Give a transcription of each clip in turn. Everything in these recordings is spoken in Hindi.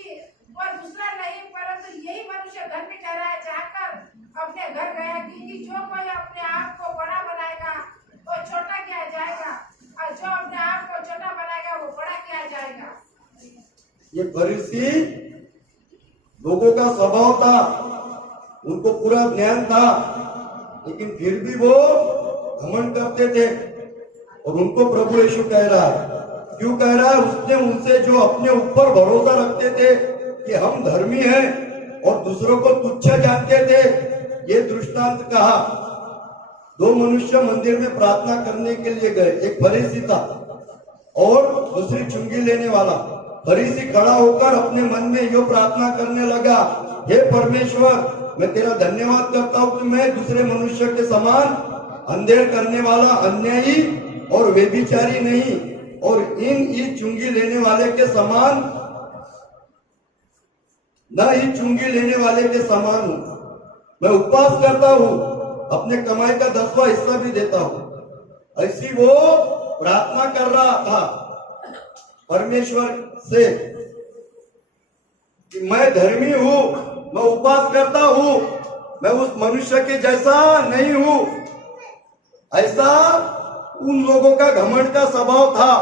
की और दूसरा नहीं, परंतु यही मनुष्य धर्मी ठहराया जाकर अपने घर गया, क्योंकि जो कोई अपने आप को बड़ा बनाएगा वो छोटा किया जाएगा, और जो अपने आप को छोटा बनाएगा वो बड़ा किया जाएगा। ये फरीसी लोगों का स्वभाव था, उनको पूरा ज्ञान था, लेकिन फिर भी वो घमंड करते थे। और उनको प्रभु यीशु कह रहा है, क्यों कह रहा है? उसने उनसे जो अपने ऊपर भरोसा रखते थे कि हम धर्मी हैं और दूसरों को तुच्छ जानते थे, ये दृष्टांत कहा। दो मनुष्य मंदिर में प्रार्थना करने के लिए गए, एक फरीसी था और दूसरी चुंगी लेने वाला। फरीसी खड़ा होकर अपने मन में यो प्रार्थना करने लगा, हे परमेश्वर, मैं तेरा धन्यवाद करता हूँ कि मैं दूसरे मनुष्य के समान अंधेर करने वाला, अन्यायी और व्यभिचारी नहीं, और इन चुंगी लेने वाले के समान न ही चुंगी लेने वाले के समान हूँ। मैं उपवास करता हूँ, अपने कमाई का 10वां हिस्सा भी देता हूँ। ऐसी वो प्रार्थना कर रहा था परमेश्वर से कि मैं धर्मी हूँ, मैं उपवास करता हूँ, मैं उस मनुष्य के जैसा नहीं हूँ। ऐसा उन लोगों का घमंड का स्वभाव था।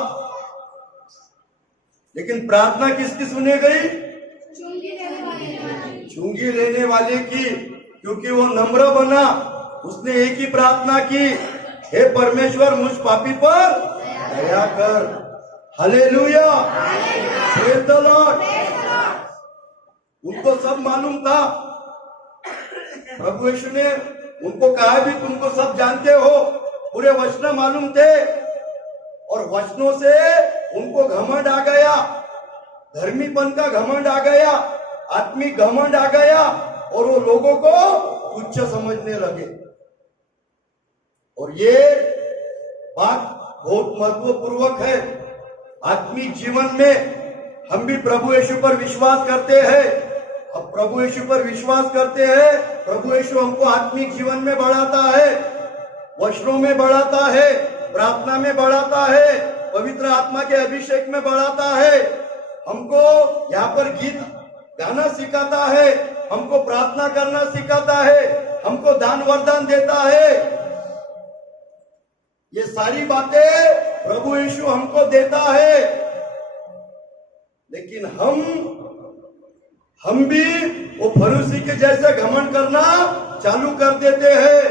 लेकिन प्रार्थना किसकी सुनी गई? चुंगी लेने वाले की, क्योंकि वो नम्र बना। उसने एक ही प्रार्थना की, हे परमेश्वर, मुझ पापी पर दया कर। Hallelujah, praise the Lord. उनको सब मालूम था। प्रभु यीशु ने उनको कहा भी, तुमको सब जानते हो, पूरे वचन मालूम थे। और वचनों से उनको घमंड आ गया, धर्मीपन का घमंड आ गया, आत्मिक घमंड आ गया, और वो लोगों को तुच्छ समझने लगे। और ये बात बहुत महत्वपूर्वक है। आत्मिक जीवन में हम भी प्रभु यीशु पर विश्वास करते हैं। अब प्रभु यीशु पर विश्वास करते हैं, प्रभु यीशु हमको आत्मिक जीवन में बढ़ाता है, वचनों में बढ़ाता है, प्रार्थना में बढ़ाता है, पवित्र आत्मा के अभिषेक में बढ़ाता है। हमको यहाँ पर गीत गाना सिखाता है, हमको प्रार्थना करना सिखाता है, हमको दान वरदान देता है। ये सारी बातें प्रभु यीशु हमको देता है। लेकिन हम भी वो फरीसी के जैसे घमंड करना चालू कर देते हैं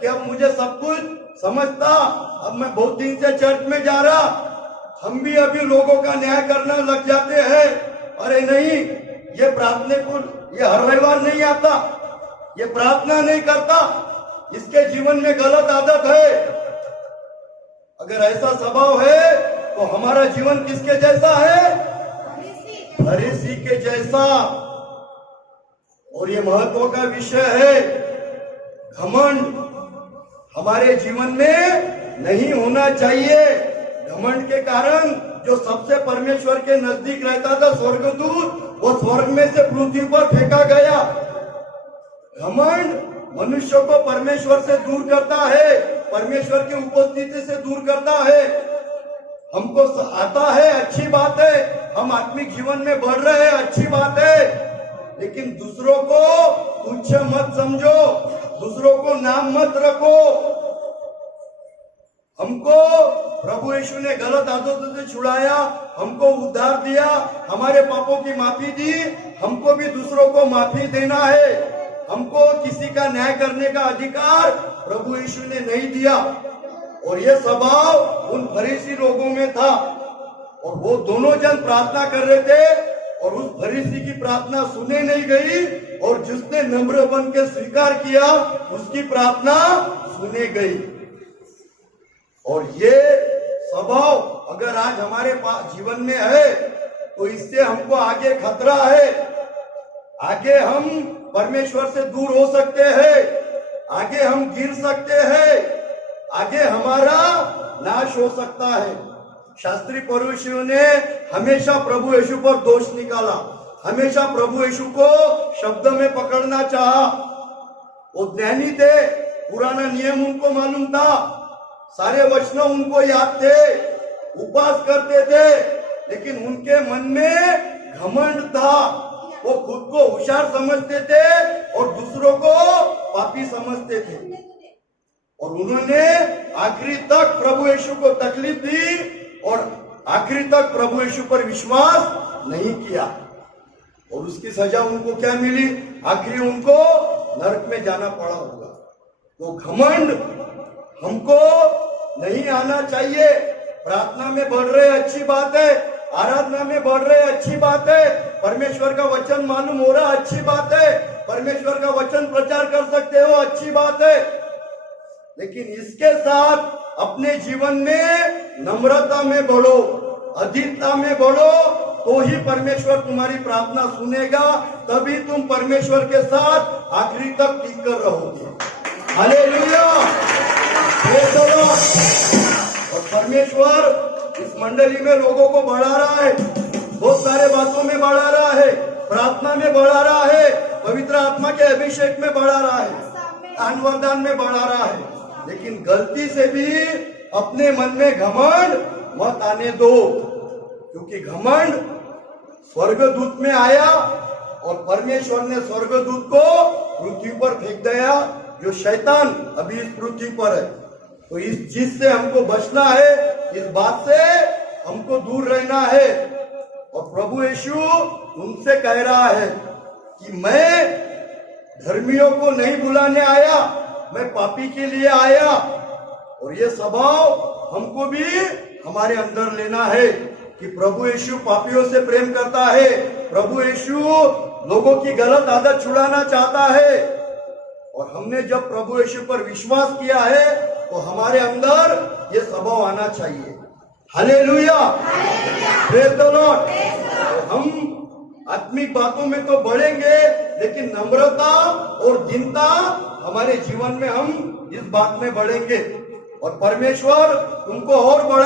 कि अब मुझे सब कुछ समझता, अब मैं बहुत दिन से चर्च में जा रहा। हम भी अभी लोगों का न्याय करना लग जाते हैं। अरे नहीं, ये प्रार्थना को ये हर रविवार नहीं आता, ये प्रार्थना नहीं करता, इसके जीवन में गलत आदत है। अगर ऐसा स्वभाव है तो हमारा जीवन किसके जैसा है? फरीसी के जैसा। और ये महत्व का विषय है। घमंड हमारे जीवन में नहीं होना चाहिए। घमंड के कारण जो सबसे परमेश्वर के नजदीक रहता था, स्वर्गदूत, वो स्वर्ग में से पृथ्वी पर फेंका गया। घमंड मनुष्य को परमेश्वर से दूर करता है, परमेश्वर की उपस्थिति से दूर करता है। हमको आता है, अच्छी बात है, हम आत्मिक जीवन में बढ़ रहे हैं, अच्छी बात है। लेकिन दूसरों को तुच्छ मत समझो, दूसरों को नाम मत रखो। हमको प्रभु यीशु ने गलत आदतों से छुड़ाया, हमको उद्धार दिया, हमारे पापों की माफी दी। हमको भी दूसरों को माफी देना है। हमको किसी का न्याय करने का अधिकार प्रभु यीशु ने नहीं दिया। और ये स्वभाव उन फरीसी लोगों में था। और वो दोनों जन प्रार्थना कर रहे थे और उस फरीसी की प्रार्थना सुने नहीं गई, और जिसने नम्र बन के स्वीकार किया उसकी प्रार्थना सुने गई। और ये स्वभाव अगर आज हमारे जीवन में है तो इससे हमको आगे खतरा है। आगे हम परमेश्वर से दूर हो सकते हैं, आगे हम गिर सकते हैं, आगे हमारा नाश हो सकता है। शास्त्री पुरुषों ने हमेशा प्रभु यीशु पर दोष निकाला, हमेशा प्रभु यीशु को शब्द में पकड़ना चाहा। वो ज्ञानी थे, पुराना नियम उनको मालूम था, सारे वचन उनको याद थे, उपवास करते थे, लेकिन उनके मन में घमंड था, वो खुद को होशियार समझते थे और दूसरों को पापी समझते थे, और उन्होंने आखिरी तक प्रभु यीशु को तकलीफ दी और आखिरी तक प्रभु यीशु पर विश्वास नहीं किया, और उसकी सजा उनको क्या मिली? आखिरी उनको नरक में जाना पड़ा होगा। तो घमंड हमको नहीं आना चाहिए। प्रार्थना में बढ़ रहे अच्छी बात है, आराधना में बढ़ रहे अच्छी बात है, परमेश्वर का वचन मालूम हो रहा अच्छी बात है, परमेश्वर का वचन प्रचार कर सकते हो अच्छी बात है, लेकिन इसके साथ अपने जीवन में नम्रता में बढ़ो, अधीनता में बढ़ो, तो ही परमेश्वर तुम्हारी प्रार्थना सुनेगा, तभी तुम परमेश्वर के साथ आखिरी तक टिक कर रहोगे। Hallelujah, praise the Lord. और परमेश्वर इस मंडली में लोगों को बढ़ा रहा है, बहुत सारे बातों में बढ़ा रहा है, प्रार्थना में बढ़ा रहा है, पवित्र आत्मा के अभिषेक में बढ़ा रहा है, दान वरदान में बढ़ा रहा है, लेकिन गलती से भी अपने मन में घमंड मत आने दो, क्योंकि घमंड स्वर्गदूत में आया और परमेश्वर ने स्वर्गदूत को पृथ्वी पर फेंक दिया, जो शैतान अभी इस पृथ्वी पर है। तो इस चीज से हमको बचना है, इस बात से हमको दूर रहना है। और प्रभु यीशु उनसे कह रहा है कि मैं धर्मियों को नहीं बुलाने आया, मैं पापी के लिए आया। और ये स्वभाव हमको भी हमारे अंदर लेना है कि प्रभु यीशु पापियों से प्रेम करता है, प्रभु यीशु लोगों की गलत आदत छुड़ाना चाहता है, और हमने जब प्रभु यीशु पर विश्वास किया है तो हमारे अंदर ये स्वभाव आना चाहिए। Hallelujah, praise the Lord. हम आत्मिक बातों में तो बढ़ेंगे, लेकिन नम्रता और दीनता हमारे जीवन में हम इस बात में बढ़ेंगे, और परमेश्वर तुमको और बड़ा